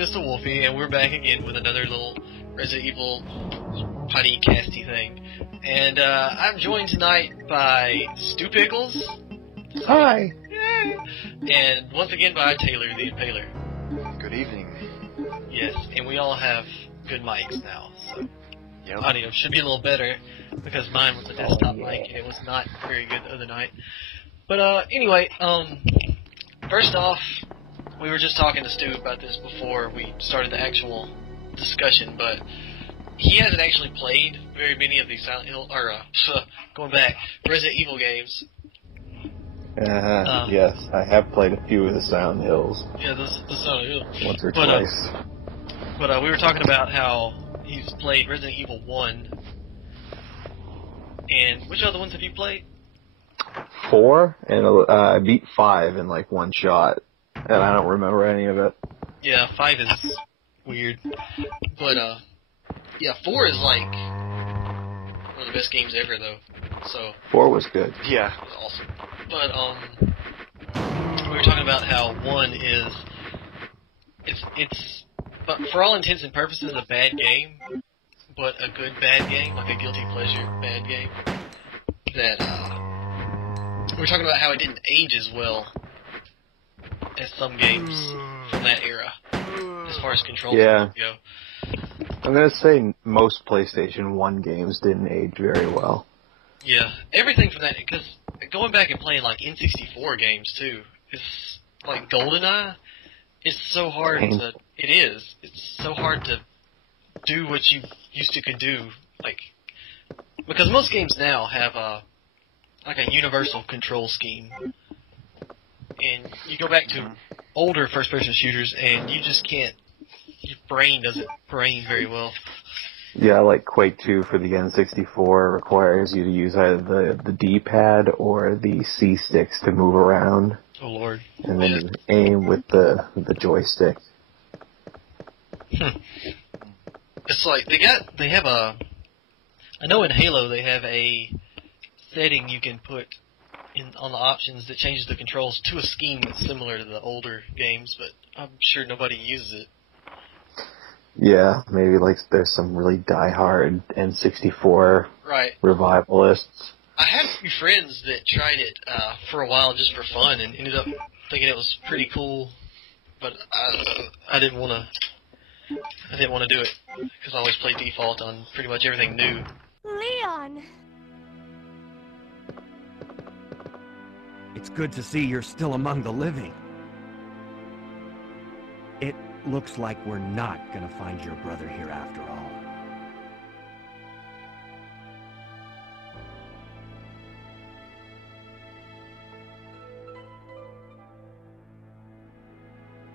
M1sta Wu1fy, and we're back again with another little Resident Evil podcasty thing. And I'm joined tonight by Stu Pickles. Hi. Yay. And once again by Taylor the Impaler. Good evening. Yes, and we all have good mics now, so Yep. audio should be a little better, because mine was a desktop mic and it was not very good the other night. But anyway, first off, we were just talking to Stu about this before we started the actual discussion, but he hasn't actually played very many of these Silent Hill, or going back, Resident Evil games. Yes, I have played a few of the Silent Hills. Yeah, the Silent Hill. Once or twice. But we were talking about how he's played Resident Evil 1. And which other ones have you played? 4, and I beat 5 in like one shot, and I don't remember any of it. Yeah, 5 is weird. But, yeah, 4 is like one of the best games ever, though. So 4 was good. Yeah. it was awesome. But, we were talking about how 1 is, it's, but for all intents and purposes, a bad game, but a good bad game, like a guilty pleasure bad game. That, we were talking about how it didn't age as well as some games from that era, as far as controls go. I'm gonna say most PlayStation 1 games didn't age very well. Yeah, everything from that, because going back and playing like N64 games too, it's like GoldenEye. It's so hard to. It is. It's so hard to do what you used to could do, like, because most games now have like a universal control scheme, and you go back to older first-person shooters, and you just can't. Your brain doesn't brain very well. Yeah, like Quake 2 for the N64 requires you to use either the D-pad or the C sticks to move around. Oh Lord! And then you aim with the joystick. It's like they have a. I know in Halo they have a setting you can put on the options that changes the controls to a scheme that's similar to the older games, but I'm sure nobody uses it. Yeah, maybe like there's some really diehard N64 revivalists. I had a few friends that tried it for a while just for fun and ended up thinking it was pretty cool, but I didn't want to do it because I always play default on pretty much everything new. Leon! It's good to see you're still among the living. It looks like we're not gonna find your brother here after all.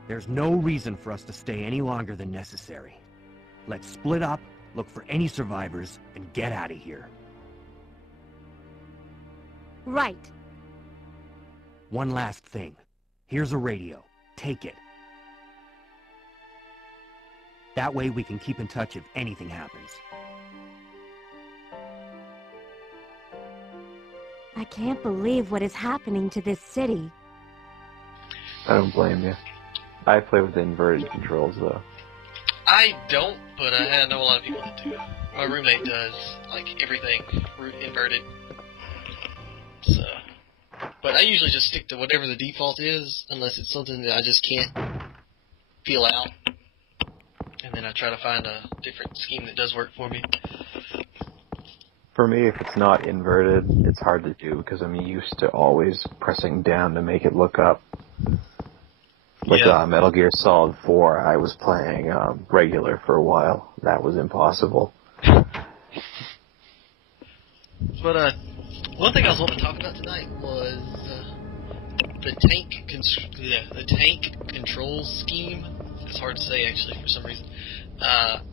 There's no reason for us to stay any longer than necessary. Let's split up, look for any survivors, and get out of here. Right. One last thing. Here's a radio. Take it. That way we can keep in touch if anything happens. I can't believe what is happening to this city. I don't blame you. I play with inverted controls, though. I don't, but I know a lot of people that do. My roommate does, like, everything inverted. So, but I usually just stick to whatever the default is, unless it's something that I just can't feel out. And then I try to find a different scheme that does work for me. For me, if it's not inverted, it's hard to do because I'm used to always pressing down to make it look up. Like Metal Gear Solid 4, I was playing regular for a while. That was impossible. But one thing I was wanting to talk about tonight was the tank control scheme. It's hard to say actually for some reason.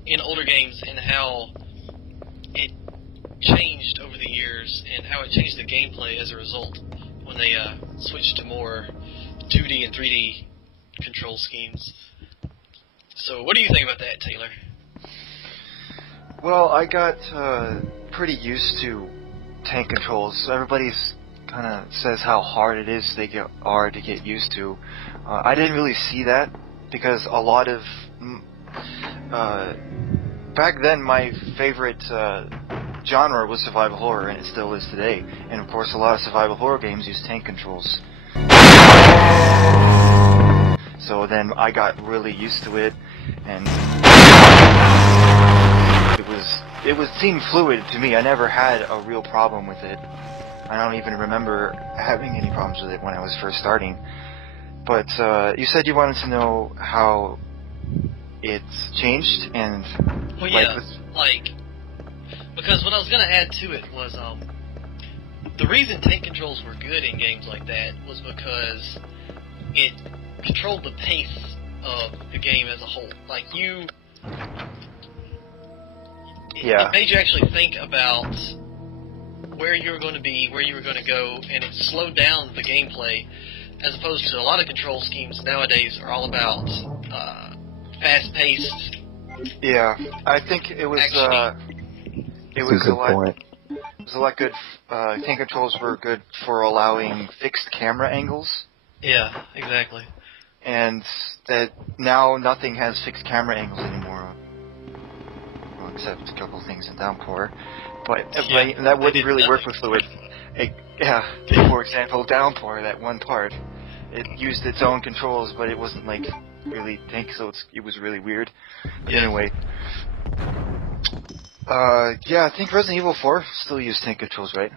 In older games and how it changed over the years and how it changed the gameplay as a result when they switched to more 2D and 3D control schemes. So what do you think about that, Taylor? Well, I got pretty used to tank controls. Everybody's kind of says how hard it is to get used to. I didn't really see that because a lot of back then my favorite genre was survival horror, and it still is today. And of course, a lot of survival horror games use tank controls. So then I got really used to it, and it seemed fluid to me. I never had a real problem with it. I don't even remember having any problems with it when I was first starting. But you said you wanted to know how it's changed, and well, yeah, because what I was gonna add to it was the reason tank controls were good in games like that was because it controlled the pace of the game as a whole. Like it made you actually think about where you were going to be, where you were going to go, and it slowed down the gameplay, as opposed to a lot of control schemes nowadays are all about fast-paced. Yeah, I think it was a lot good. Tank controls were good for allowing fixed camera angles. Yeah, exactly. And that now nothing has fixed camera angles anymore, well, except a couple things in Downpour. But that wouldn't really work with fluid. For example, Downpour, that one part, it used its own controls, but it wasn't like really tank, so it was really weird. But anyway, I think Resident Evil 4 still used tank controls, right?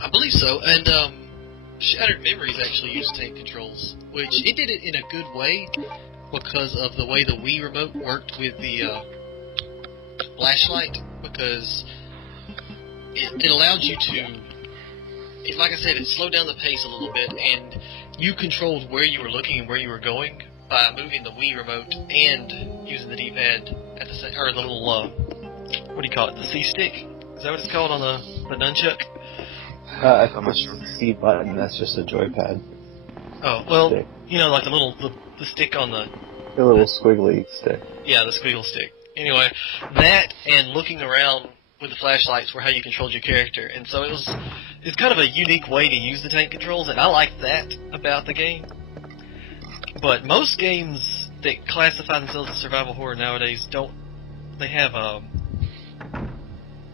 I believe so, and Shattered Memories actually used tank controls, which it did it in a good way because of the way the Wii remote worked with the flashlight, because it allowed you to, like I said, it slowed down the pace a little bit, and you controlled where you were looking and where you were going by moving the Wii remote and using the D-pad at the same, or the little, what do you call it, the C-stick? Is that what it's called on the nunchuck? I think it's the C button, that's just a joypad. Oh, well, stick. Like the stick on the little squiggly stick. Yeah, the squiggle stick. Anyway, that and looking around with the flashlights were how you controlled your character, and so it's kind of a unique way to use the tank controls, and I like that about the game. But most games that classify themselves as survival horror nowadays don't. They have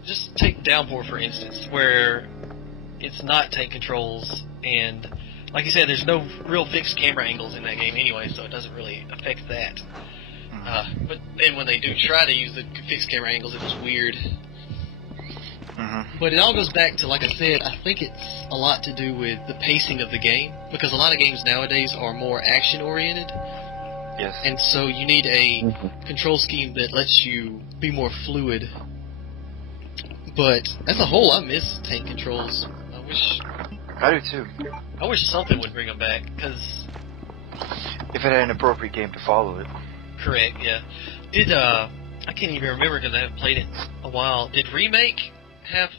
just take Downpour for instance, where it's not tank controls, and like you said, there's no real fixed camera angles in that game anyway, so it doesn't really affect that. But then when they do try to use the fixed camera angles, it was weird. But it all goes back to, like I said, I think it's a lot to do with the pacing of the game, because a lot of games nowadays are more action-oriented. Yes. And so you need a control scheme that lets you be more fluid. But as a whole, I miss tank controls. I do too. I wish something would bring them back, because if it had an appropriate game to follow it. Correct, yeah. I can't even remember because I haven't played it in a while. Did Remake have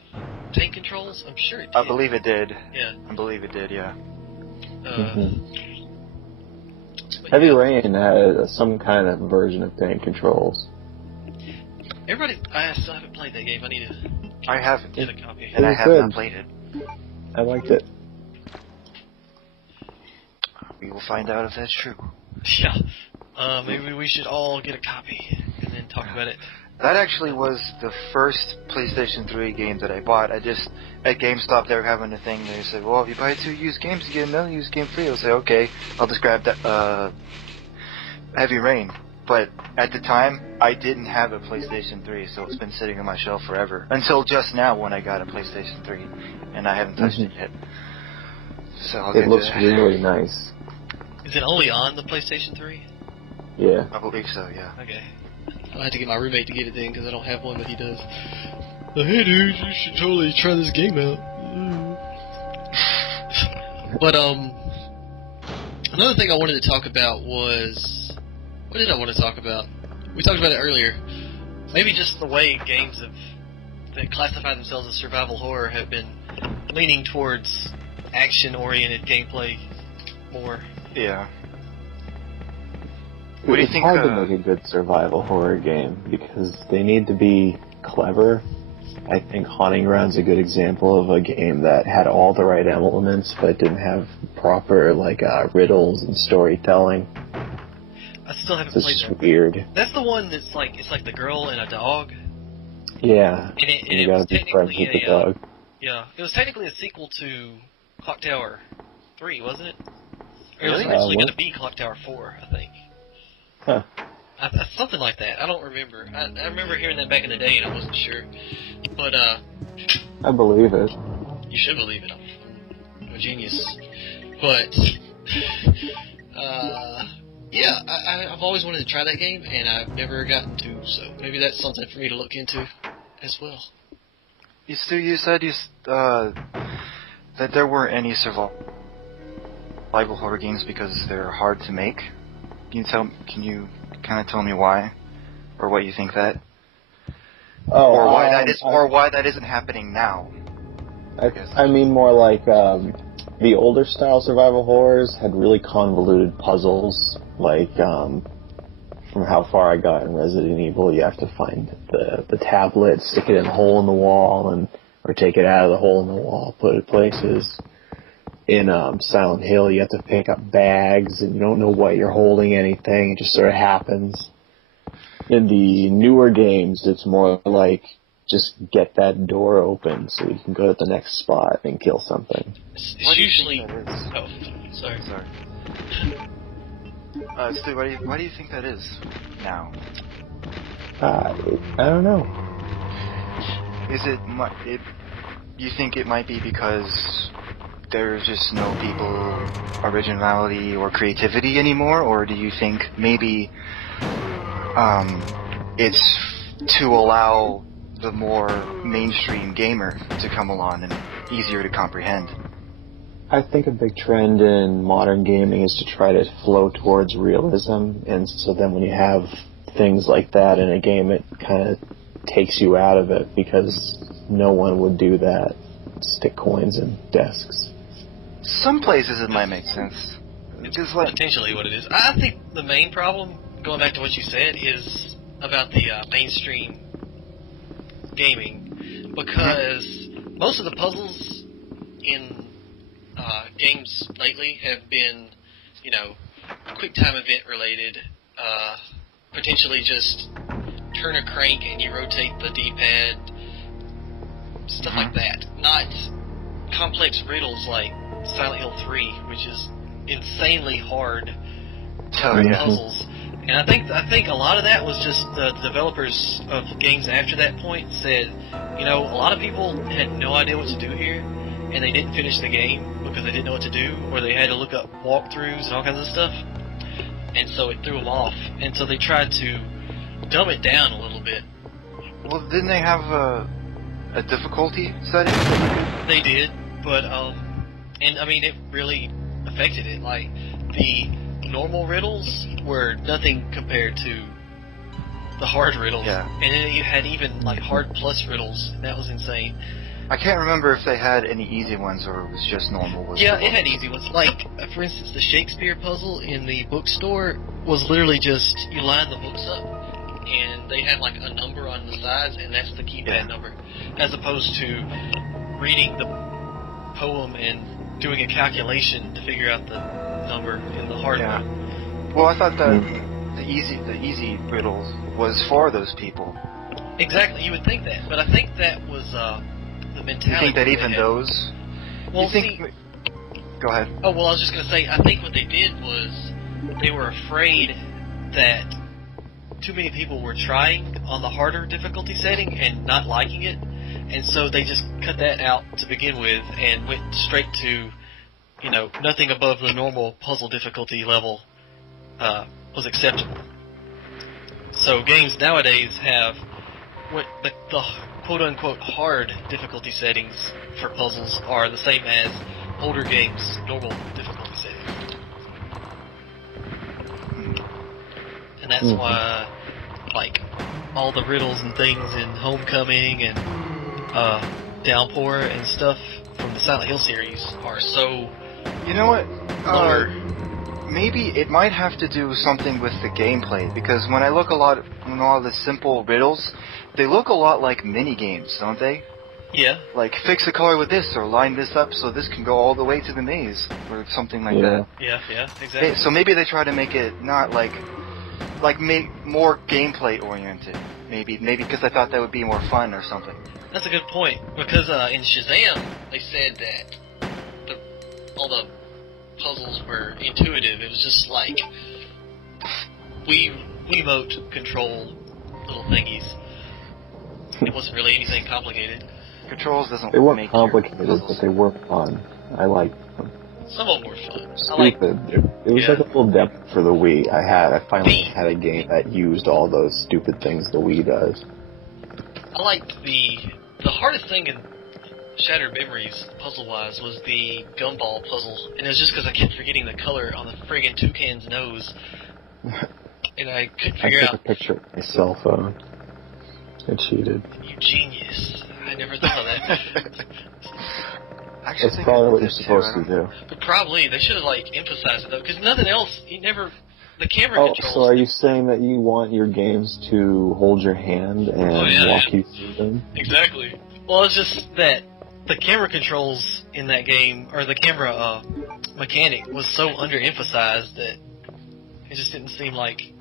tank controls? I'm sure it did. I believe it did. Yeah. I believe it did, yeah. Heavy Rain had some kind of version of tank controls. I still haven't played that game. I need to get a copy. And I have not played it. I liked it. We will find out if that's true. Yeah. Maybe we should all get a copy and then talk about it. That actually was the first PlayStation 3 game that I bought. At GameStop, they were having a thing. They said, well, if you buy 2 used games, you get another used game free. I'll say, okay, I'll just grab that, Heavy Rain. But at the time, I didn't have a PlayStation 3, so it's been sitting on my shelf forever. Until just now when I got a PlayStation 3, and I haven't touched it yet. So it looks really nice. Is it only on the PlayStation 3? Yeah. I believe so, yeah. Okay. I'll have to get my roommate to get it then, because I don't have one, but he does. Hey dude, you should totally try this game out. But, another thing I wanted to talk about was... What did I want to talk about? We talked about it earlier. Maybe just the way games that classify themselves as survival horror have been leaning towards action-oriented gameplay more. Yeah. What do you think? It's hard to make a good survival horror game because they need to be clever. I think Haunting Ground's a good example of a game that had all the right elements but didn't have proper riddles and storytelling. I still haven't It's played just that. weird. That's the one that's like, it's like the girl and a dog. Yeah. And you it gotta was be friends technically with the dog. yeah, it was technically a sequel to Clock Tower 3, wasn't it? Or it was Really? originally going What? to be Clock Tower 4, I think. Huh. Something like that. I don't remember. I remember hearing that back in the day, and I wasn't sure. But I believe it. you should believe it. I'm a genius. But yeah, I've always wanted to try that game, and I've never gotten to. So maybe that's something for me to look into as well. Stu, you said that there weren't any survival horror games because they're hard to make. Can you kind of tell me why, or what you think that, or why that isn't happening now? I mean more like the older style survival horrors had really convoluted puzzles. Like from how far I got in Resident Evil, you have to find the tablet, stick it in a hole in the wall, or take it out of the hole in the wall, put it places. In Silent Hill, you have to pick up bags, and you don't know what you're holding anything. It just sort of happens. In the newer games, it's more like just get that door open so you can go to the next spot and kill something. It's usually. Oh, sorry. Stu, why do you think that is now? I don't know. Is it you think it might be because there's just no people originality or creativity anymore, or do you think maybe it's to allow the more mainstream gamer to come along and easier to comprehend? I think a big trend in modern gaming is to try to flow towards realism, and so then when you have things like that in a game, it kind of takes you out of it, because no one would do that. Stick coins in desks. Some places it might make sense. It's Just like, potentially what it is. I think the main problem, going back to what you said, is about the mainstream gaming, because most of the puzzles in games lately have been, quick time event related, potentially just turn a crank and you rotate the D-pad, stuff like that. Not complex riddles like Silent Hill 3, which is insanely hard puzzles. And I think a lot of that was just the developers of games after that point said, a lot of people had no idea what to do here, and they didn't finish the game because they didn't know what to do, or they had to look up walkthroughs and all kinds of stuff, and so it threw them off. And so they tried to dumb it down a little bit. well, didn't they have a difficulty setting? They did, but and I mean it really affected it. Like the normal riddles were nothing compared to the hard riddles. Yeah. And then you had even like hard plus riddles, and that was insane. I can't remember if they had any easy ones or it was just normal. Yeah, it had easy ones. Like, for instance, the Shakespeare puzzle in the bookstore was literally just, you line the books up, and they had like a number on the sides, and that's the keypad number, as opposed to reading the poem and doing a calculation to figure out the number in the hard one. Well, I thought that the easy riddles was for those people. Exactly, you would think that, but I think that was the mentality. You think that even those? Well, you think? Go ahead. Oh well, I was just gonna say, I think what they did was they were afraid that too many people were trying on the harder difficulty setting and not liking it, and so they just cut that out to begin with and went straight to, nothing above the normal puzzle difficulty level was acceptable. So games nowadays have what the quote-unquote hard difficulty settings for puzzles are the same as older games' normal difficulty settings. And that's why, like, all the riddles and things in Homecoming and Downpour and stuff from the Silent Hill series are so... You know what? lower. Maybe it might have to do something with the gameplay, because when I look a lot of the simple riddles, they look a lot like mini-games, don't they? Yeah. Like, fix a color with this, or line this up so this can go all the way to the maze, or something like that. Yeah, exactly. So maybe they try to make it not like like more gameplay oriented. Maybe because I thought that would be more fun or something. That's a good point, because in Shazam, they said that all the puzzles were intuitive. It was just like Wiimote control little thingies. It wasn't really anything complicated. Controls doesn't They weren't make complicated, your but they were fun. I liked them. Some of them were fun. Stupid. It was like a little depth for the Wii. I finally had a game that used all those stupid things the Wii does. I liked the hardest thing in Shattered Memories, puzzle-wise, was the gumball puzzle. And it was just because I kept forgetting the color on the friggin' toucan's nose. And I couldn't figure out... I took a picture of my cell phone. I cheated. You genius. I never thought of that. That's probably what you're supposed to do. But probably. They should have, emphasized it, though, because nothing else, the camera controls... So are you saying that you want your games to hold your hand and walk you through them? Exactly. Well, it's just that the camera controls in that game, or the camera mechanic, was so underemphasized that it just didn't seem like...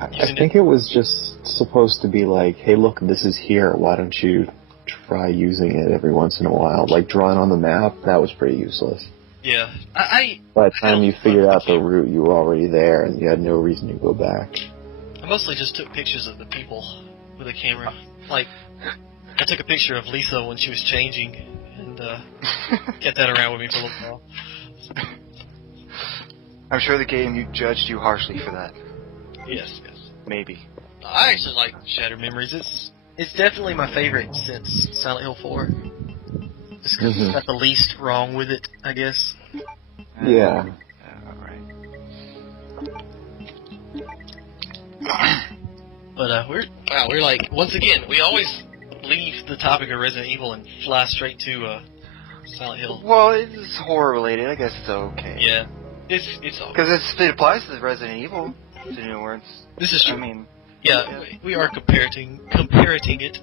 I think it was just supposed to be like, hey, look, this is here. Why don't you try using it every once in a while? Like drawing on the map, that was pretty useless. Yeah. By the time you figured out the route, you were already there, and you had no reason to go back. I mostly just took pictures of the people with a camera. I took a picture of Lisa when she was changing, and kept that around with me for a little while. I'm sure the game judged you harshly for that. Yes. Maybe. I actually like Shattered Memories. It's definitely my favorite since Silent Hill 4. Just because it's got the least wrong with it, I guess. Yeah. Alright. But we're like, once again, we always leave the topic of Resident Evil and fly straight to Silent Hill. Well, it's horror related. I guess it's okay. Yeah. It's all because it applies to Resident Evil. To new words. This is true. I mean, yeah, we are comparing it.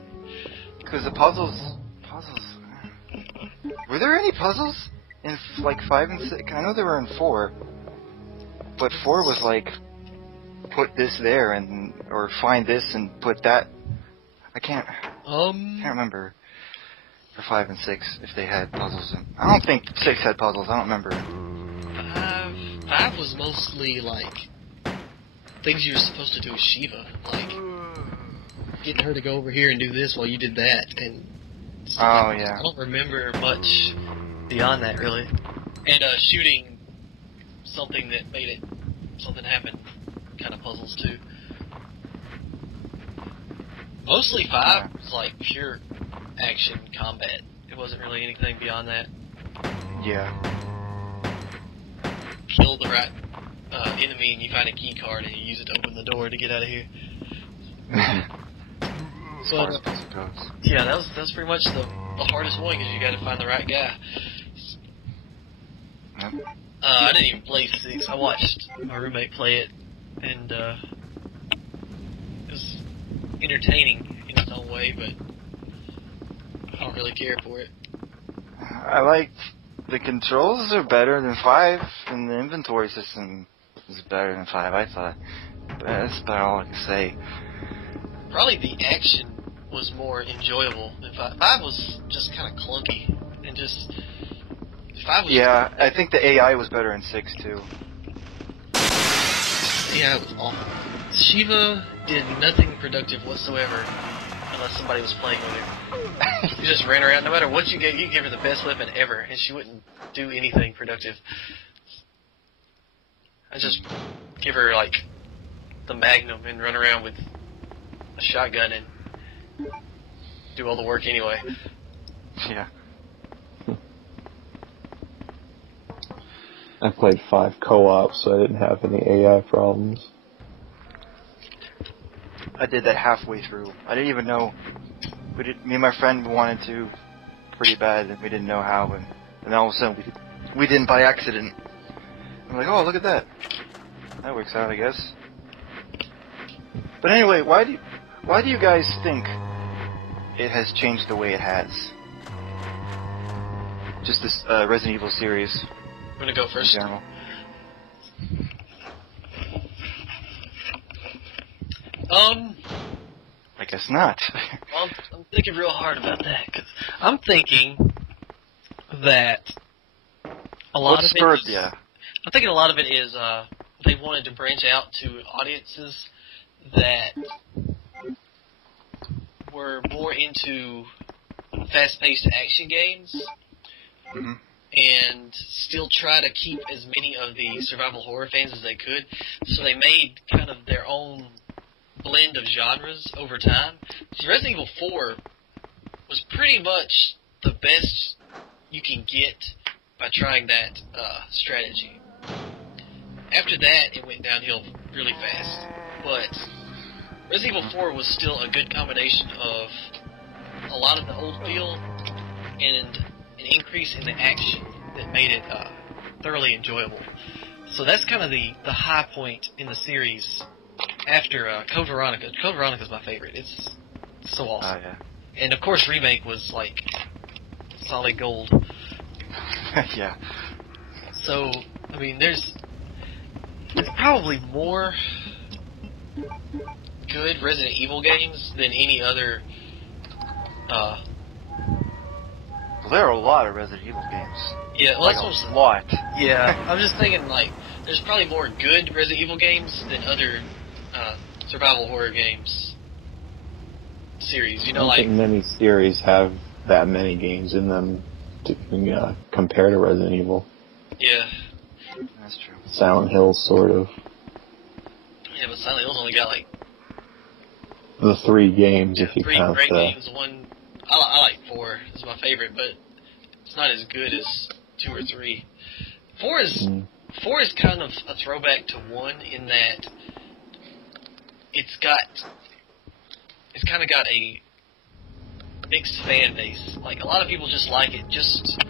Because the puzzles. Were there any puzzles in 5 and 6? I know there were in 4, but 4 was put this there or find this and put that. I can't remember for 5 and 6 if they had puzzles. I don't think 6 had puzzles. I don't remember. 5 was mostly things you were supposed to do with Shiva, getting her to go over here and do this while you did that, and stuff like that. I don't remember much beyond that, really. And shooting something that made something happen kind of puzzles, too. Mostly 5 was pure action combat. It wasn't really anything beyond that. Yeah. Kill the right enemy and you find a key card and you use it to open the door to get out of here. So yeah, that was pretty much the hardest one because you got to find the right guy. I didn't even play 6. I watched my roommate play it, and it was entertaining in its own way, but I don't really care for it. I liked the controls are better than 5, and the inventory system is better than 5, I thought. But that's about all I can say. Probably the action was more enjoyable than 5. 5 was just kind of clunky, and just... 5 was... Yeah, I think the AI was better in 6, too. Yeah, it was awful. Shiva did nothing productive whatsoever unless somebody was playing with her. She just ran around. No matter what you gave, you could give her the best weapon ever, and she wouldn't do anything productive. I just give her, the Magnum and run around with a shotgun and do all the work anyway. Yeah. I played 5 co-op, so I didn't have any AI problems. I did that halfway through. I didn't even know. Me and my friend wanted to pretty bad, and we didn't know how. And then all of a sudden, we didn't by accident. I'm like, oh, look at that. That works out, I guess. But anyway, why do you guys think it has changed the way it has? Just this Resident Evil series. I'm gonna go first. In general. I guess not. Well, I'm thinking real hard about that, because I'm thinking that a lot of it is, I'm thinking a lot of it is they wanted to branch out to audiences that were more into fast-paced action games, and still try to keep as many of the survival horror fans as they could. So they made kind of their own blend of genres over time. So Resident Evil 4 was pretty much the best you can get by trying that strategy. After that, it went downhill really fast. But Resident Evil 4 was still a good combination of a lot of the old feel and an increase in the action that made it thoroughly enjoyable. So that's kind of the high point in the series after Code Veronica. Code Veronica's my favorite. It's so awesome. Oh, yeah. And of course, Remake was like solid gold. Yeah. So, I mean, there's probably more good Resident Evil games than any other. Well, there are a lot of Resident Evil games. Yeah, well, Like that's a lot. Yeah, I'm just thinking, like, there's probably more good Resident Evil games than other survival horror games series. You know, I don't think many series have that many games in them to compare to Resident Evil. Yeah. That's true. Silent Hill, sort of. Yeah, but Silent Hill's only got, like, The 3 games, if you three count great the... games. One, I like 4. It's my favorite, but it's not as good as 2 or 3. 4 is kind of a throwback to 1 in that it's kind of got a mixed fan base. Like, a lot of people just like it just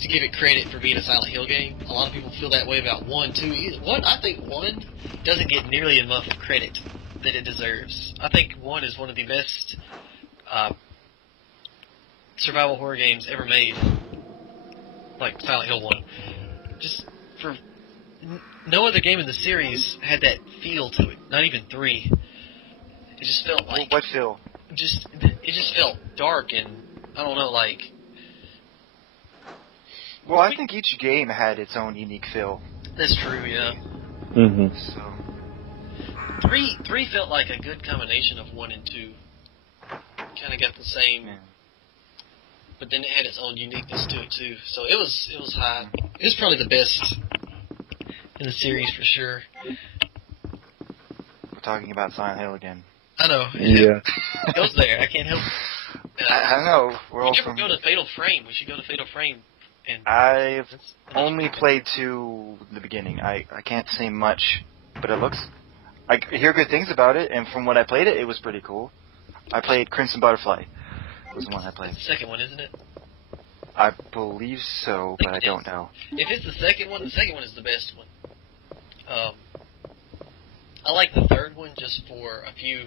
to give it credit for being a Silent Hill game. A lot of people feel that way about 1 too. I think 1 doesn't get nearly enough credit that it deserves. I think 1 is one of the best survival horror games ever made. Like Silent Hill 1. Just for no other game in the series had that feel to it. Not even 3. It just felt like What feel? it just felt dark and I don't know, like. Well, I think each game had its own unique feel. That's true, yeah. So 3 felt like a good combination of 1 and 2. Kind of got the same, but then it had its own uniqueness to it too. So it was high. It was probably the best in the series for sure. we're talking about Silent Hill again. I know. Yeah. It goes there. I can't help it. I know. We're all we should from. go to Fatal Frame. We should go to Fatal Frame. And I've only played to the beginning. I can't say much, but it looks. I hear good things about it, and from when I played it, it was pretty cool. I played Crimson Butterfly. Was the one I played. It's the second one, isn't it? I believe so, but I don't know. If it's the second one is the best one. I like the third one just for a few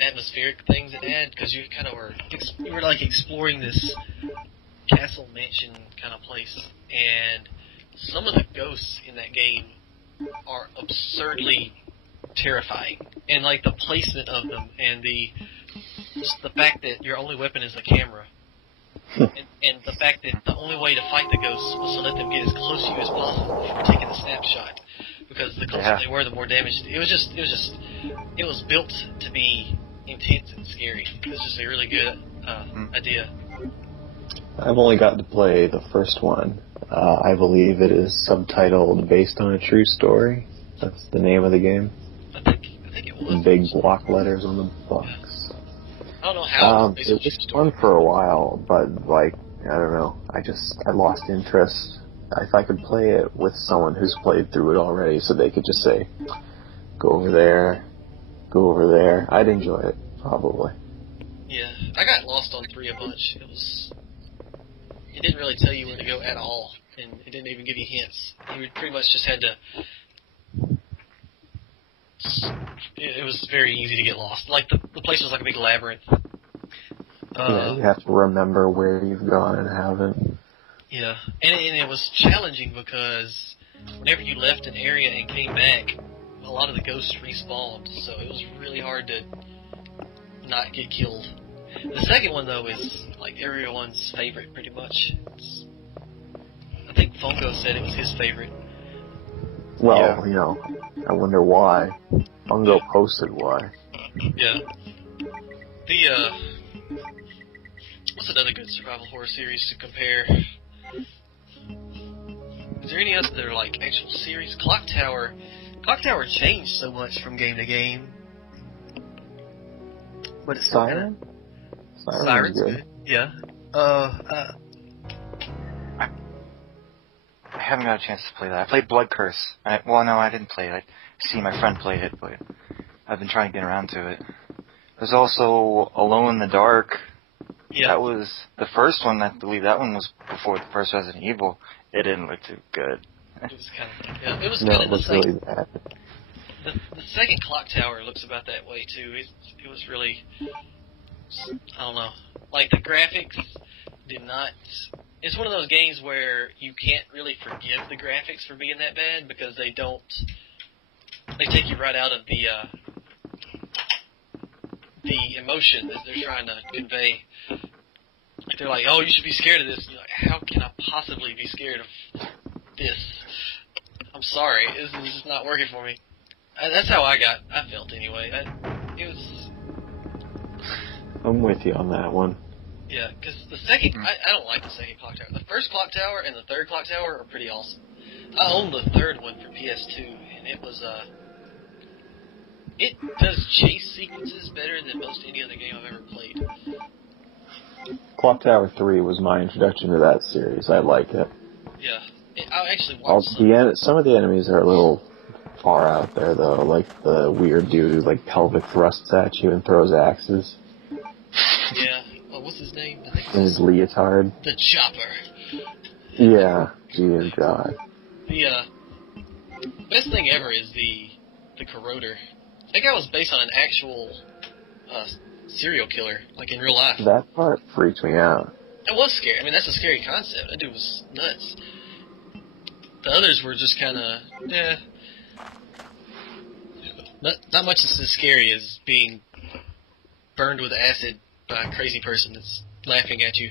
atmospheric things it had, because you kind of were like exploring this castle mansion kind of place, and some of the ghosts in that game are absurdly terrifying, and like the placement of them, and just the fact that your only weapon is a camera, and the fact that the only way to fight the ghosts was to let them get as close to you as possible before taking the snapshot, because the closer they were, the more damage. It was built to be intense and scary. It was just a really good idea. I've only got to play the first one. I believe it is subtitled Based on a True Story. That's the name of the game. I think it was. Big block letters on the box. I don't know how it was fun for a while, but like, I don't know. I lost interest. If I could play it with someone who's played through it already, so they could just say, go over there, I'd enjoy it, probably. Yeah, I got lost on 3 a bunch. It didn't really tell you where to go at all, and it didn't even give you hints. You pretty much just had to. It was very easy to get lost. Like the place was like a big labyrinth. You have to remember where you've gone and haven't. Yeah, and it was challenging because whenever you left an area and came back, a lot of the ghosts respawned, so it was really hard to not get killed. The second one, though, is like everyone's favorite, pretty much. I think Funko said it was his favorite. Well, you know, I wonder why. Fungo posted why. Yeah. What's another good survival horror series to compare? Is there any other, like, actual series? Clock Tower changed so much from game to game. But it's still Siren? Siren's good. Yeah. I haven't got a chance to play that. I played Blood Curse. Well, no, I didn't play it. I see my friend play it, but I've been trying to get around to it. There's also Alone in the Dark. Yeah. That was the first one. I believe that one was before the first Resident Evil. It didn't look too good. It was kind of, yeah, it was No, kind it of the looks same. really bad. The second Clock Tower looks about that way too. It was really, I don't know, like the graphics did not. It's one of those games where you can't really forgive the graphics for being that bad because they don't. They take you right out of the emotion that they're trying to convey. They're like, "Oh, you should be scared of this." And you're like, "How can I possibly be scared of this? I'm sorry, this is just not working for me." That's how I felt anyway. It was. I'm with you on that one. Yeah, because the second, I don't like the second Clock Tower. The first Clock Tower and the third Clock Tower are pretty awesome. I own the third one for PS2, and it was, it does chase sequences better than most any other game I've ever played. Clock Tower 3 was my introduction to that series. I liked it. Yeah. I actually watched some of the enemies are a little far out there, though, like the weird dude who, like, pelvic thrusts at you and throws axes. Yeah. Oh, what's his name? I think In his leotard. The Chopper. Yeah. Dear God. The, best thing ever is the Corroder. I think that was based on an actual, serial killer, like in real life. That part freaked me out. It was scary. I mean, that's a scary concept. That dude was nuts. The others were just kind of, not much as scary as being burned with acid by a crazy person that's laughing at you.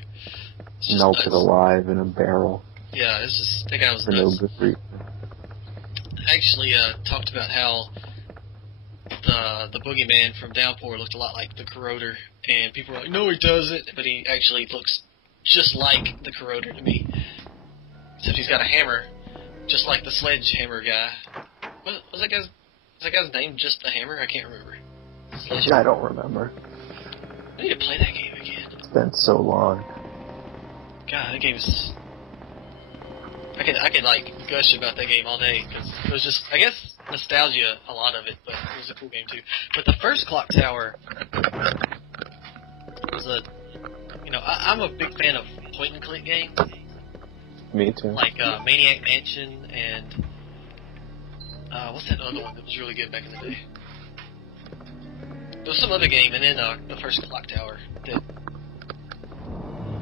Melted nuts. alive in a barrel. Yeah, it's just, that guy was For nuts. no good reason. I actually talked about how the boogeyman from Downpour looked a lot like the Corroder, and people were like, "No, he doesn't," but he actually looks just like the Corroder to me. Except he's got a hammer, just like the sledgehammer guy. Was that guy's name just the Hammer? I can't remember. I don't remember. I need to play that game again. It's been so long. God, that game is... I could like gush about that game all day because it was just, I guess, nostalgia, a lot of it, but it was a cool game too. But the first Clock Tower was I'm a big fan of point and click games. Me too. Like Maniac Mansion and what's that other one that was really good back in the day? There was some other game, and then the first Clock Tower that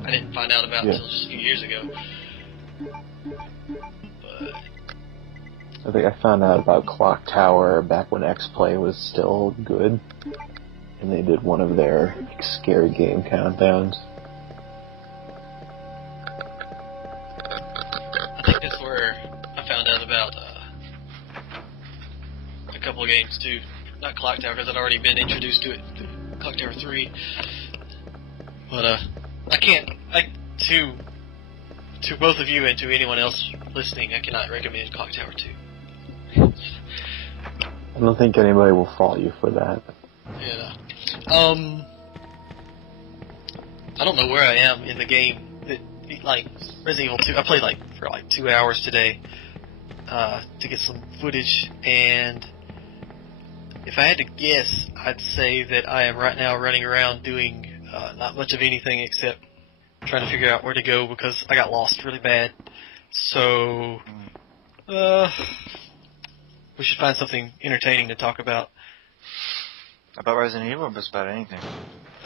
I didn't find out about until just a few years ago. But I think I found out about Clock Tower back when X-Play was still good, and they did one of their scary game countdowns. I think that's where I found out about a couple of games too. Not Clock Tower, because I'd already been introduced to it through Clock Tower 3. But to both of you and to anyone else listening, I cannot recommend Clock Tower 2. I don't think anybody will fault you for that. Yeah. I don't know where I am in the game. Like Resident Evil 2, I played for 2 hours today to get some footage, and if I had to guess, I'd say that I am right now running around doing not much of anything except trying to figure out where to go because I got lost really bad. So, we should find something entertaining to talk about. About Resident Evil or just about anything?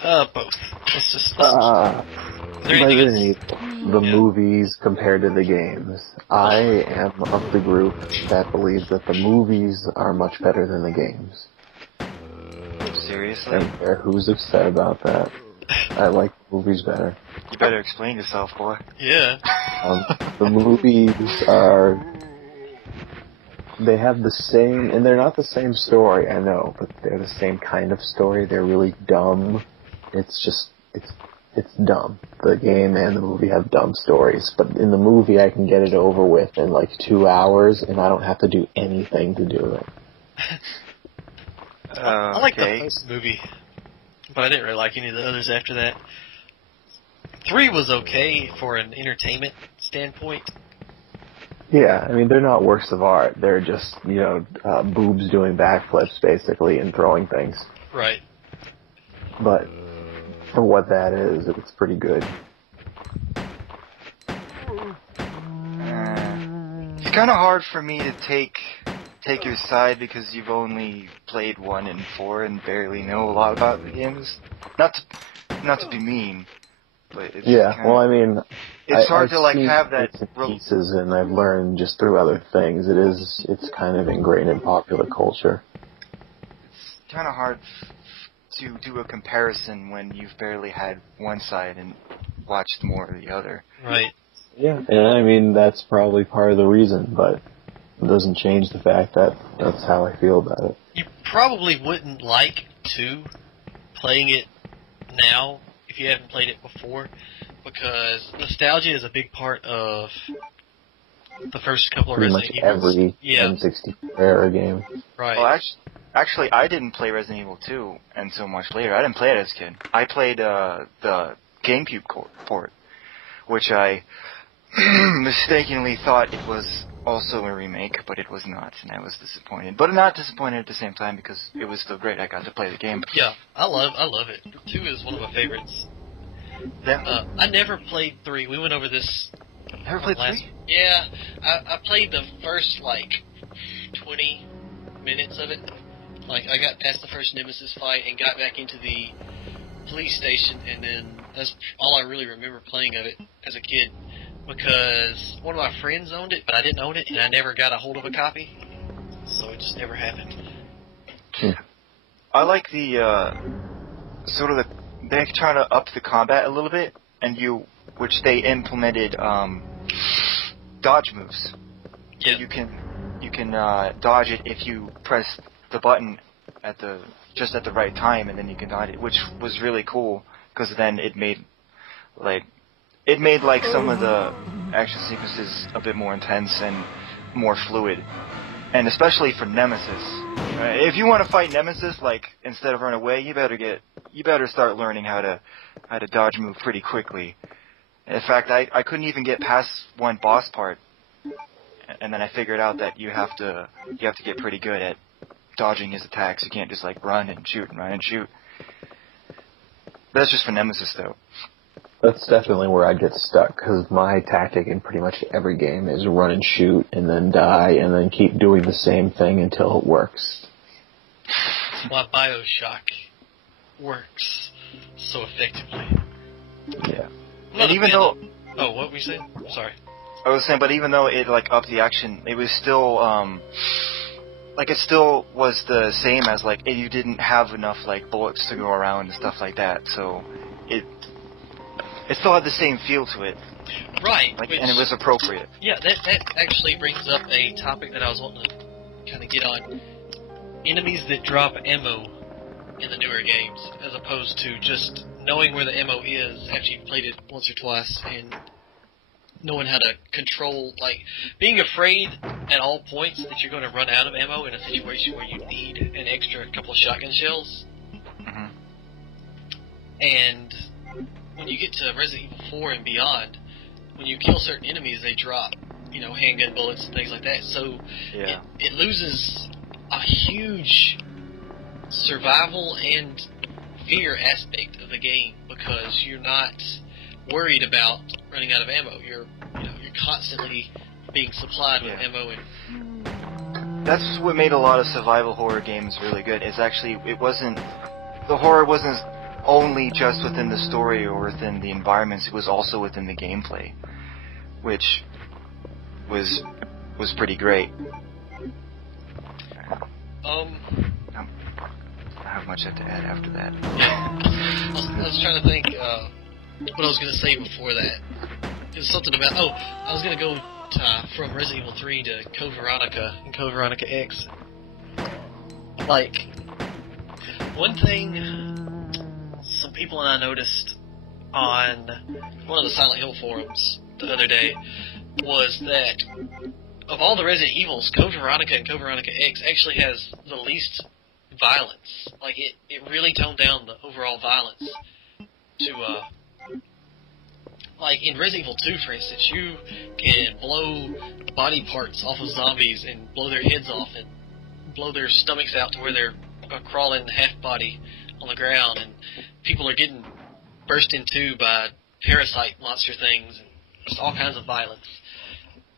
Both. Let's just... Is there anything Resident Evil. the movies compared to the games. I am of the group that believes that the movies are much better than the games. Seriously? And who's upset about that? I like movies better. You better explain yourself, boy. Yeah. The movies they have the same, and they're not the same story, I know, but they're the same kind of story. They're really dumb. It's just, it's dumb. The game and the movie have dumb stories, but in the movie I can get it over with in like 2 hours, and I don't have to do anything to do it. I like the first movie, but I didn't really like any of the others after that. 3 was okay for an entertainment standpoint. Yeah, I mean, they're not works of art. They're just, boobs doing backflips, basically, and throwing things. Right. But for what that is, it's pretty good. It's kind of hard for me to take your side because you've only played 1 and 4 and barely know a lot about the games. Not to be mean, but it's well, I mean, it's hard I've to seen have that bits and pieces, and I've learned just through other things. It's kind of ingrained in popular culture. It's kind of hard to do a comparison when you've barely had one side and watched more of the other. Right. Yeah, and I mean, that's probably part of the reason, but it doesn't change the fact that that's how I feel about it. You probably wouldn't like 2 playing it now if you haven't played it before, because nostalgia is a big part of the first couple of Resident Evil. Pretty much every N64 era game. Right. Well, actually, I didn't play Resident Evil 2 until much later. I didn't play it as a kid. I played the GameCube port, which I mistakenly thought it was also a remake, but it was not, and I was disappointed. But not disappointed at the same time because it was still great. I got to play the game. Yeah, I love it. 2 is one of my favorites. Yeah. I never played 3. We went over this. Never played 3? Yeah, I played the first 20 minutes of it. I got past the first Nemesis fight and got back into the police station, and then that's all I really remember playing of it as a kid. Because one of my friends owned it, but I didn't own it, and I never got a hold of a copy, so it just never happened. I like the they're trying to up the combat a little bit, which they implemented dodge moves. Yeah. You can dodge it if you press the button just at the right time, and then you can dodge it, which was really cool because then it made some of the action sequences a bit more intense and more fluid. And especially for Nemesis. If you want to fight Nemesis, instead of run away, you better start learning how to dodge move pretty quickly. In fact, I couldn't even get past one boss part. And then I figured out that you have to get pretty good at dodging his attacks. You can't just run and shoot and run and shoot. That's just for Nemesis though. That's definitely where I get stuck, because my tactic in pretty much every game is run and shoot, and then die, and then keep doing the same thing until it works. That's why Bioshock works so effectively. Yeah. And even though... Oh, what were you saying? Sorry. I was saying, but even though it, upped the action, it was still, it still was the same as, you didn't have enough, bullets to go around and stuff like that, so it still had the same feel to it. Right. And it was appropriate. Yeah, that actually brings up a topic that I was wanting to kind of get on. Enemies that drop ammo in the newer games, as opposed to just knowing where the ammo is after you've played it once or twice, and knowing how to control, being afraid at all points that you're going to run out of ammo in a situation where you need an extra couple of shotgun shells. Mm-hmm. And when you get to Resident Evil 4 and beyond, when you kill certain enemies, they drop, handgun bullets and things like that. So yeah. it loses a huge survival and fear aspect of the game because you're not worried about running out of ammo. You're constantly being supplied with ammo. And that's what made a lot of survival horror games really good. Is actually the horror wasn't only just within the story or within the environments, it was also within the gameplay, which was pretty great. I don't have much to add after that. I was trying to think what I was going to say before that. It was something about, I was going to go from Resident Evil 3 to Code Veronica and Code Veronica X. Like, one thing some people and I noticed on one of the Silent Hill forums the other day was that of all the Resident Evils, Code Veronica and Code Veronica X actually has the least violence. Like, it really toned down the overall violence to, like, in Resident Evil 2, for instance, you can blow body parts off of zombies and blow their heads off and blow their stomachs out to where they're crawling half-body on the ground, and people are getting burst into by parasite monster things, and just all kinds of violence.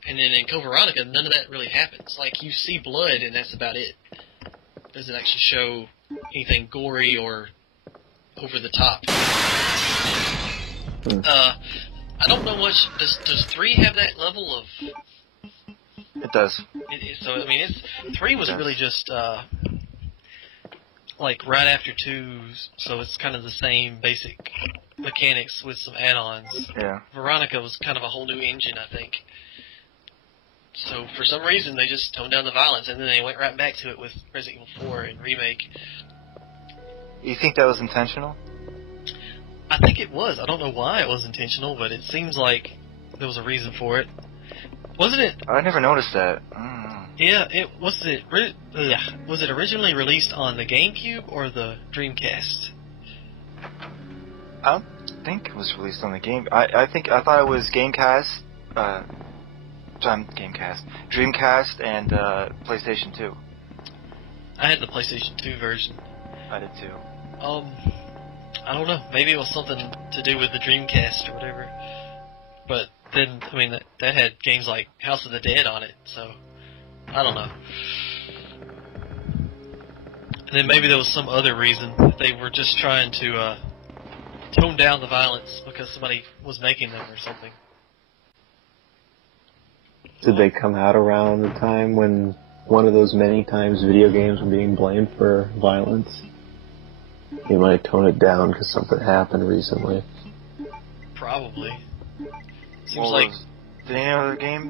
And then in Code Veronica, none of that really happens. Like, you see blood, and that's about it. It doesn't actually show anything gory or over the top. I don't know much. Does 3 have that level of... It does. So, I mean, 3 was really just, like, right after 2, so it's kind of the same basic mechanics with some add-ons. Yeah. Veronica was kind of a whole new engine, I think. So, for some reason, they just toned down the violence, and then they went right back to it with Resident Evil 4 and Remake. You think that was intentional? I think it was. I don't know why it was intentional, but it seems like there was a reason for it. Wasn't it? I never noticed that. Yeah, was it originally released on the GameCube or the Dreamcast? I don't think it was released on the game. I thought it was Gamecast, Dreamcast and PlayStation 2. I had the PlayStation 2 version. I did too. I don't know. Maybe it was something to do with the Dreamcast or whatever. But then, I mean, that had games like House of the Dead on it, so I don't know. And then maybe there was some other reason that they were just trying to tone down the violence because somebody was making them or something. Did they come out around the time when one of those many times video games were being blamed for violence? You might tone it down because something happened recently. Probably. Seems like... Did any other game,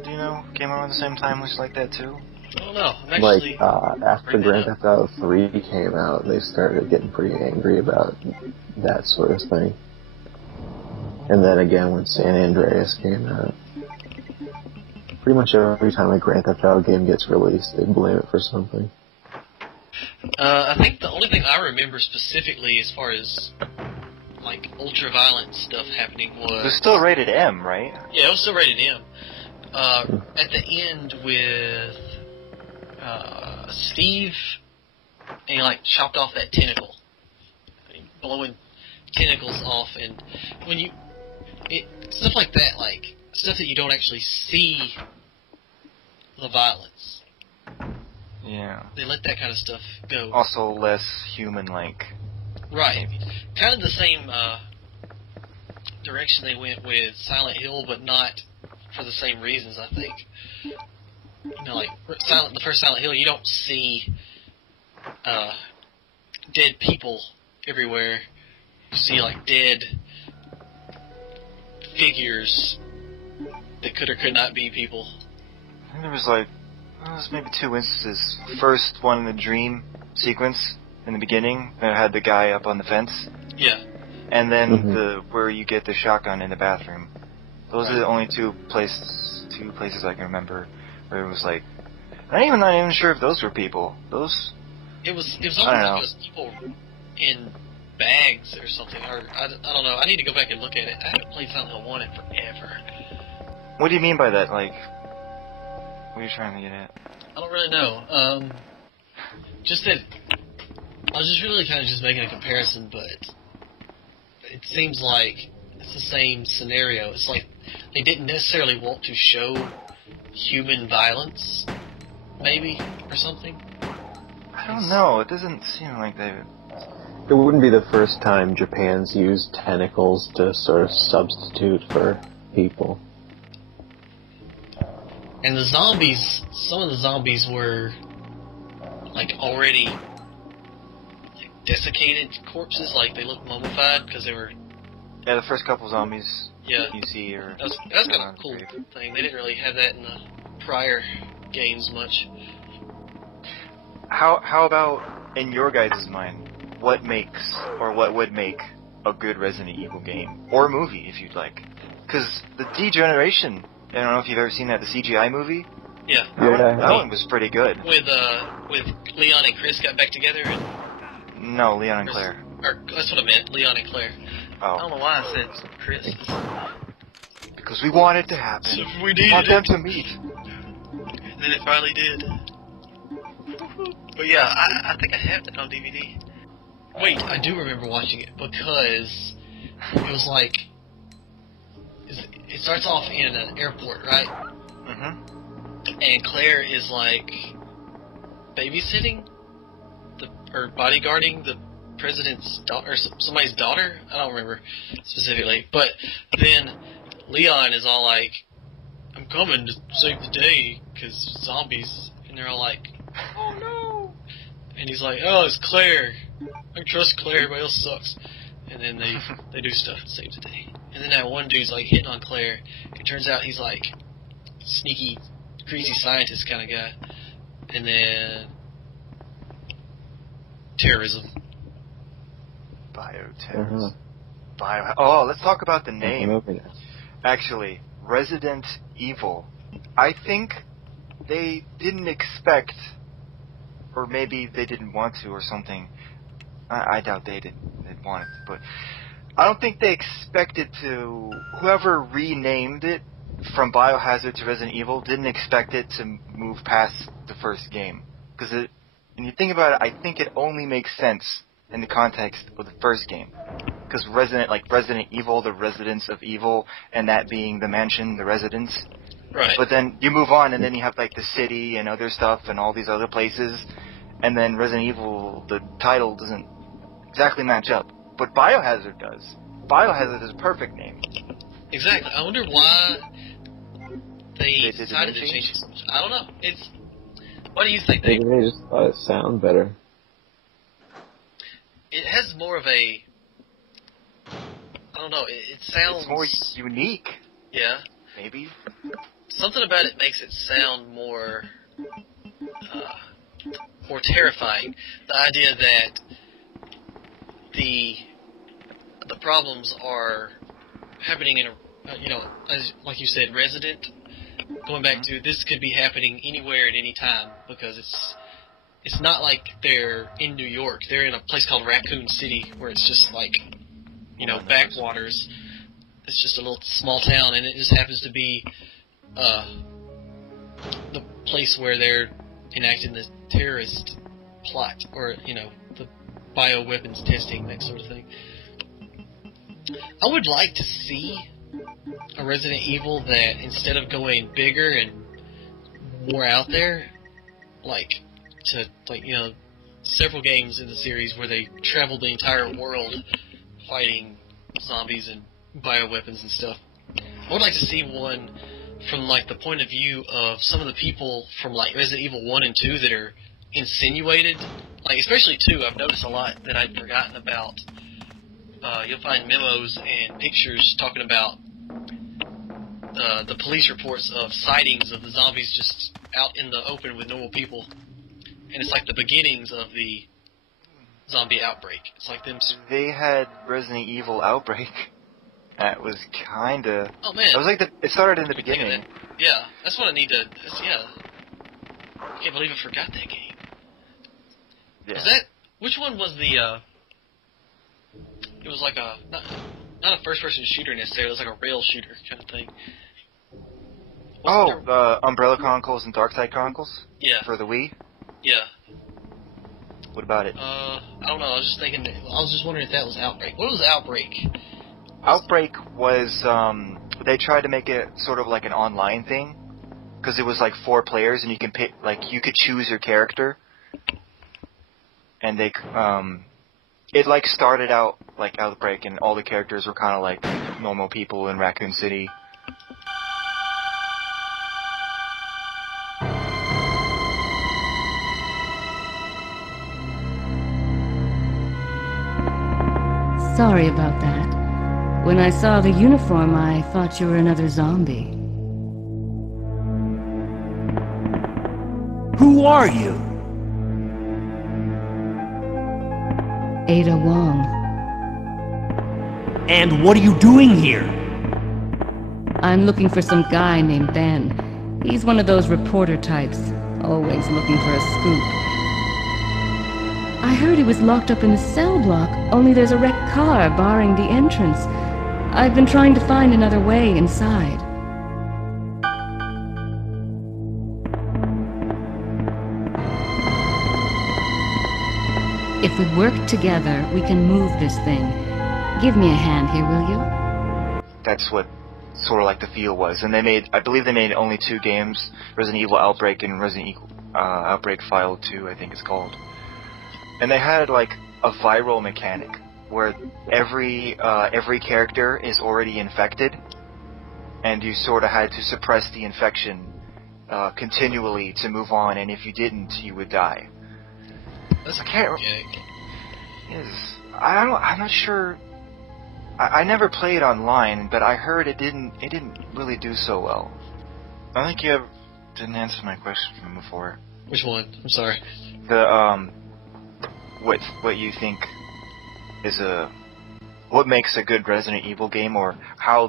came around the same time was like that too? I don't know. I'm actually... After Grand Theft Auto 3 came out, they started getting pretty angry about that sort of thing. And then again when San Andreas came out. Pretty much every time a Grand Theft Auto game gets released, they blame it for something. I think the only thing I remember specifically as far as, like, ultra-violent stuff happening was... It was still rated M, right? Yeah, it was still rated M. At the end with Steve, and he, like, chopped off that tentacle. Blowing tentacles off, and when you... stuff like that, like, stuff that you don't actually see the violence. Yeah. They let that kind of stuff go. Also less human-like. Right. Kind of the same direction they went with Silent Hill, but not for the same reasons, I think. You know, like, the first Silent Hill, you don't see dead people everywhere. You see, like, dead figures that could or could not be people. I think there was maybe 2 instances. First one in the dream sequence in the beginning that had the guy up on the fence. Yeah. And then where you get the shotgun in the bathroom. Those are the only two places I can remember where it was like, I'm not even sure if those were people. It was almost just people in bags or something. Or I don't know. I need to go back and look at it. I haven't played Silent Hill 1 in forever. What do you mean by that? Like, what are you trying to get at? I don't really know. Just that I was just really kind of just making a comparison, but it seems like it's the same scenario. It's like they didn't necessarily want to show human violence, maybe, or something. I don't know. It doesn't seem like they would. It wouldn't be the first time Japan's used tentacles to sort of substitute for people. And the zombies, some of the zombies were, like, already like, desiccated corpses, like they looked mummified because they were... Yeah, the first couple zombies Yeah. you see are... That's kind of a cool thing. They didn't really have that in the prior games much. How about, in your guys' mind, what makes, or what would make a good Resident Evil game? Or movie, if you'd like. Because the Degeneration, I don't know if you've ever seen that, the CGI movie? Yeah. That one was pretty good. With Leon and Chris got back together and... No, Leon and Claire. Or, that's what I meant, Leon and Claire. Oh. I don't know why I said Chris. Because we want it to happen. So we needed want them it. to meet. And then it finally did. But yeah, I think I have that on DVD. Wait, I do remember watching it because it was like... It starts off in an airport, right? Mm-hmm. And Claire is like babysitting or bodyguarding the president's daughter, or somebody's daughter. I don't remember specifically, but then Leon is all like, "I'm coming to save the day because zombies," and they're all like, "Oh no!" And he's like, "Oh, it's Claire. I trust Claire. Everybody else sucks." And then they do stuff and save the day. And then that one dude's like hitting on Claire. It turns out he's like sneaky, crazy scientist kind of guy. And then terrorism. Bioterrorism. Let's talk about the name. Actually, Resident Evil. I think they didn't expect, or maybe they didn't want to, or something. I doubt they didn't want it, but I don't think they expected to. Whoever renamed it from Biohazard to Resident Evil didn't expect it to move past the first game. Because when you think about it, I think it only makes sense in the context of the first game. Because Resident Evil, the residence of evil, and that being the mansion, the residence. Right. But then you move on, and then you have like the city and other stuff and all these other places. And then Resident Evil, the title doesn't exactly match up. But Biohazard does. Biohazard is a perfect name. Exactly. I wonder why they decided to change? change it. I don't know. What do you think? Maybe they just thought it sounded better. It has more of a... I don't know. It sounds... It's more unique. Yeah. Maybe. Something about it makes it sound more terrifying. The idea that the problems are happening in a, as like you said, resident. Going back to this could be happening anywhere at any time because it's not like they're in New York. They're in a place called Raccoon City where it's just like backwaters. It's just a little small town, and it just happens to be the place where they're enacting the terrorist plot, or the bioweapons testing, that sort of thing. I would like to see a Resident Evil that instead of going bigger and more out there, several games in the series where they travel the entire world fighting zombies and bioweapons and stuff. I would like to see one from the point of view of some of the people from Resident Evil 1 and 2 that are insinuated, especially 2. I've noticed a lot that I'd forgotten about. You'll find memos and pictures talking about the police reports of sightings of the zombies just out in the open with normal people. And it's like the beginnings of the zombie outbreak. It's like them... They had Resident Evil Outbreak. That was kinda... Oh, man. It was it started in the beginning. Yeah, that's what I need to... I can't believe I forgot that game. Yeah. Was that... Which one was the... It was like a... Not a first-person shooter necessarily. It was like a rail shooter kind of thing. Umbrella Chronicles and Darkside Chronicles? Yeah. For the Wii? Yeah. What about it? I don't know. I was just thinking... I was just wondering if that was Outbreak. What was Outbreak? Outbreak was... they tried to make it sort of like an online thing. Because it was 4 players and you can pick... you could choose your character. And they... it like started out like Outbreak, and all the characters were kind of like normal people in Raccoon City. Sorry about that. When I saw the uniform, I thought you were another zombie. Who are you? Ada Wong. And what are you doing here? I'm looking for some guy named Ben. He's one of those reporter types, always looking for a scoop. I heard he was locked up in the cell block, only there's a wrecked car barring the entrance. I've been trying to find another way inside. If we work together, we can move this thing. Give me a hand here, will you? That's what sort of like the feel was. And I believe they made only 2 games, Resident Evil Outbreak and Resident Evil Outbreak File 2, I think it's called. And they had like a viral mechanic where every character is already infected, and you sort of had to suppress the infection continually to move on, and if you didn't, you would die. That's a I'm not sure. I never played online, but I heard it didn't really do so well. I think you didn't answer my question from before. Which one? I'm sorry. The what you think is what makes a good Resident Evil game, or how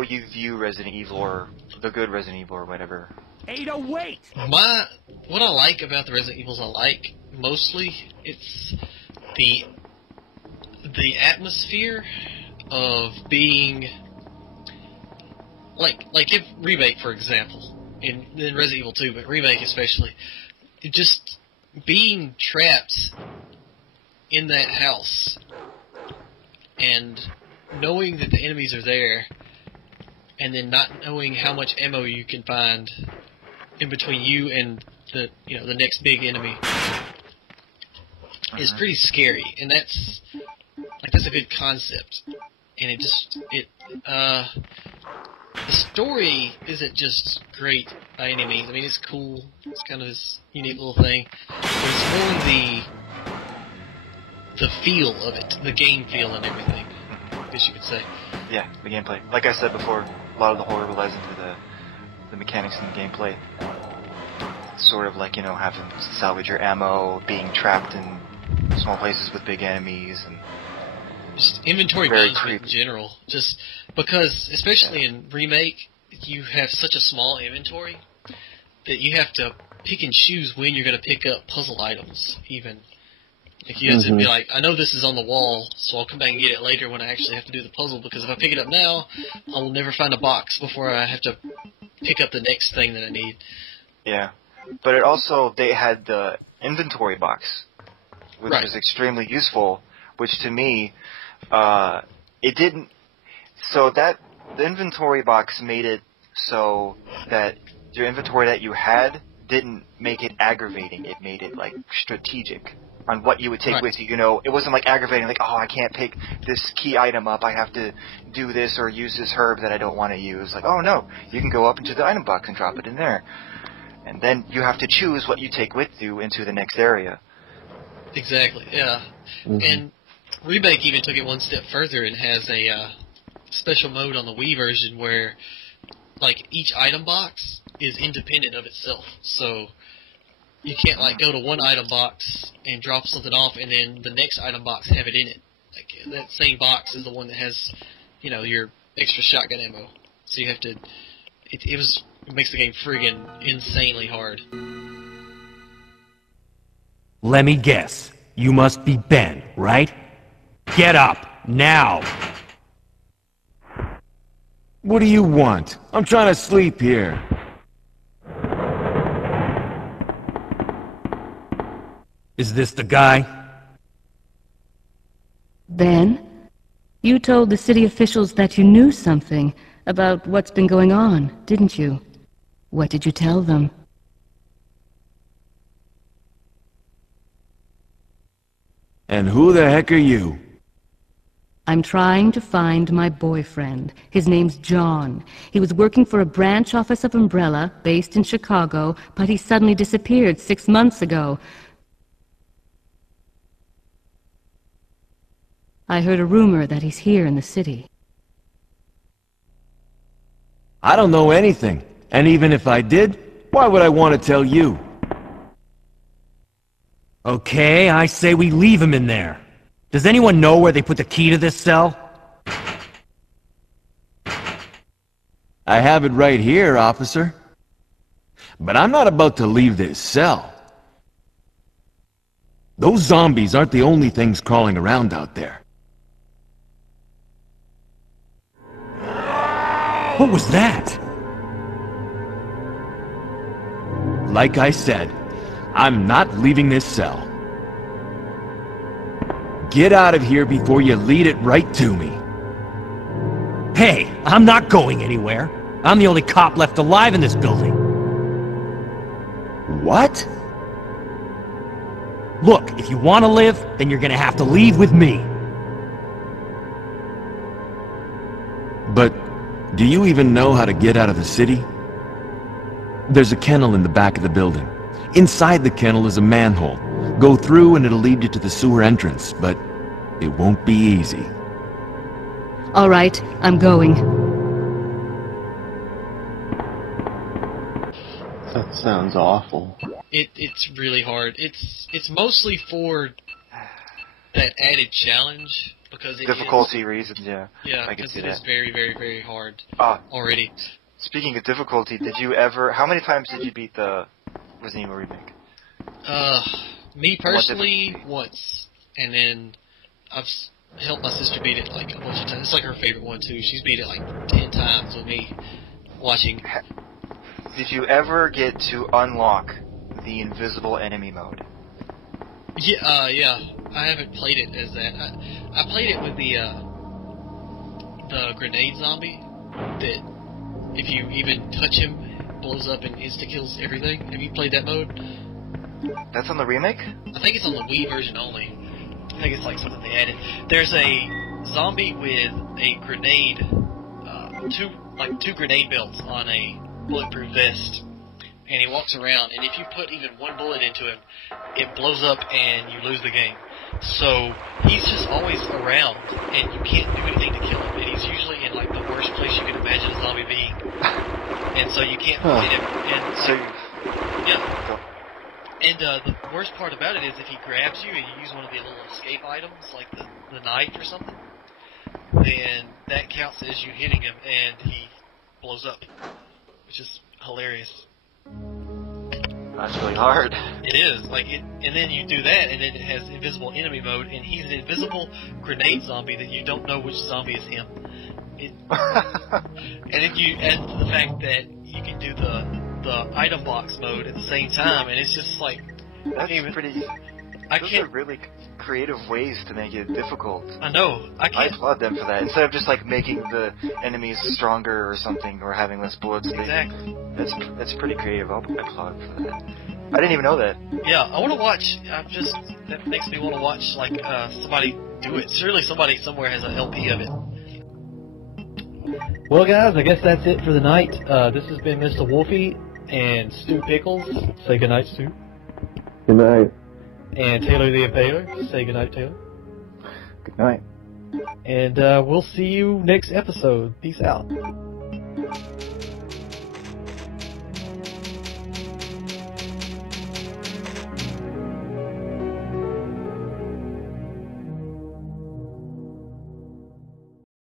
you view Resident Evil or the good Resident Evil or whatever. Ada, wait! What I like about the Resident Evils mostly, it's the atmosphere of being like if Remake, for example, in Resident Evil 2, but Remake especially, it just being trapped in that house and knowing that the enemies are there, and then not knowing how much ammo you can find in between you and the next big enemy is pretty scary, and that's a good concept. And the story isn't just great by any means. I mean, it's cool. It's kind of this unique little thing, but it's more the feel of it, the game feel and everything, I guess you could say. Yeah, the gameplay. Like I said before, a lot of the horror relies into the mechanics and the gameplay. Sort of like, having to salvage your ammo, being trapped in small places with big enemies, and just inventory management in general. Just because, especially in Remake, you have such a small inventory that you have to pick and choose when you're going to pick up puzzle items, even. Like, you have to be like, I know this is on the wall, so I'll come back and get it later when I actually have to do the puzzle, because if I pick it up now, I will never find a box before I have to pick up the next thing that I need. Yeah. But they had the inventory box, which was extremely useful, which to me, it didn't, so that, the inventory box made it so that your inventory that you had didn't make it aggravating, it made it, like, strategic on what you would take with you, it wasn't, like, aggravating, like, oh, I can't pick this key item up, I have to do this or use this herb that I don't want to use, like, oh, no, you can go up into the item box and drop it in there. And then you have to choose what you take with you into the next area. Exactly, yeah. And Remake even took it one step further and has a special mode on the Wii version where, like, each item box is independent of itself. So you can't, like, go to one item box and drop something off and then the next item box have it in it. Like, that same box is the one that has, your extra shotgun ammo. So you have to... It makes the game friggin' insanely hard. Let me guess. You must be Ben, right? Get up, now! What do you want? I'm trying to sleep here. Is this the guy? Ben? You told the city officials that you knew something about what's been going on, didn't you? What did you tell them? And who the heck are you? I'm trying to find my boyfriend. His name's John. He was working for a branch office of Umbrella, based in Chicago, but he suddenly disappeared 6 months ago. I heard a rumor that he's here in the city. I don't know anything. And even if I did, why would I want to tell you? Okay, I say we leave him in there. Does anyone know where they put the key to this cell? I have it right here, officer. But I'm not about to leave this cell. Those zombies aren't the only things crawling around out there. What was that? Like I said, I'm not leaving this cell. Get out of here before you lead it right to me. Hey, I'm not going anywhere. I'm the only cop left alive in this building. What? Look, if you want to live, then you're gonna have to leave with me. But do you even know how to get out of the city? There's a kennel in the back of the building. Inside the kennel is a manhole. Go through and it'll lead you to the sewer entrance, but it won't be easy. All right, I'm going. That sounds awful. It's really hard. It's mostly for that added challenge because it Difficulty is, reasons, yeah. Yeah, I can because see it that. is very, very, very hard already. Speaking of difficulty, did you ever? How many times did you beat the Resident Evil remake? Me personally, once, and then I've helped my sister beat it like a bunch of times. It's like her favorite one too. She's beat it like 10 times with me watching. Did you ever get to unlock the invisible enemy mode? Yeah, yeah. I haven't played it as that. I played it with the grenade zombie that if you even touch him, blows up and insta-kills everything. Have you played that mode? That's on the remake? I think it's on the Wii version only. I think it's like something they added. There's a zombie with a grenade, two grenade belts on a bulletproof vest, and he walks around, and if you put even one bullet into him, it blows up and you lose the game. So he's just always around, and you can't do anything to kill him, and he's usually in like the worst place you can imagine a zombie being. And so you can't find him. And So yeah. And the worst part about it is if he grabs you and you use one of the little escape items, like the knife or something, then that counts as you hitting him, and he blows up, which is hilarious. that's really hard. It is, like it, and then you do that, and then it has invisible enemy mode, and he's an invisible grenade zombie that you don't know which zombie is him. And if you add to the fact that you can do the item box mode at the same time, and it's just like That's pretty. Those are really creative ways to make it difficult. I know. I applaud them for that. Instead of just like making the enemies stronger or something, or having less bullets. Exactly. That's pretty creative. I applaud for that. I didn't even know that. Yeah, I want to watch. That makes me want to watch like somebody do it. Surely somebody somewhere has an LP of it. Well, guys, I guess that's it for the night. This has been M1sta Wu1fy and Stu Pickles. Say goodnight, Stu. Good night. And Taylor the Impaler. Say goodnight, Taylor. Good night. And we'll see you next episode. Peace out.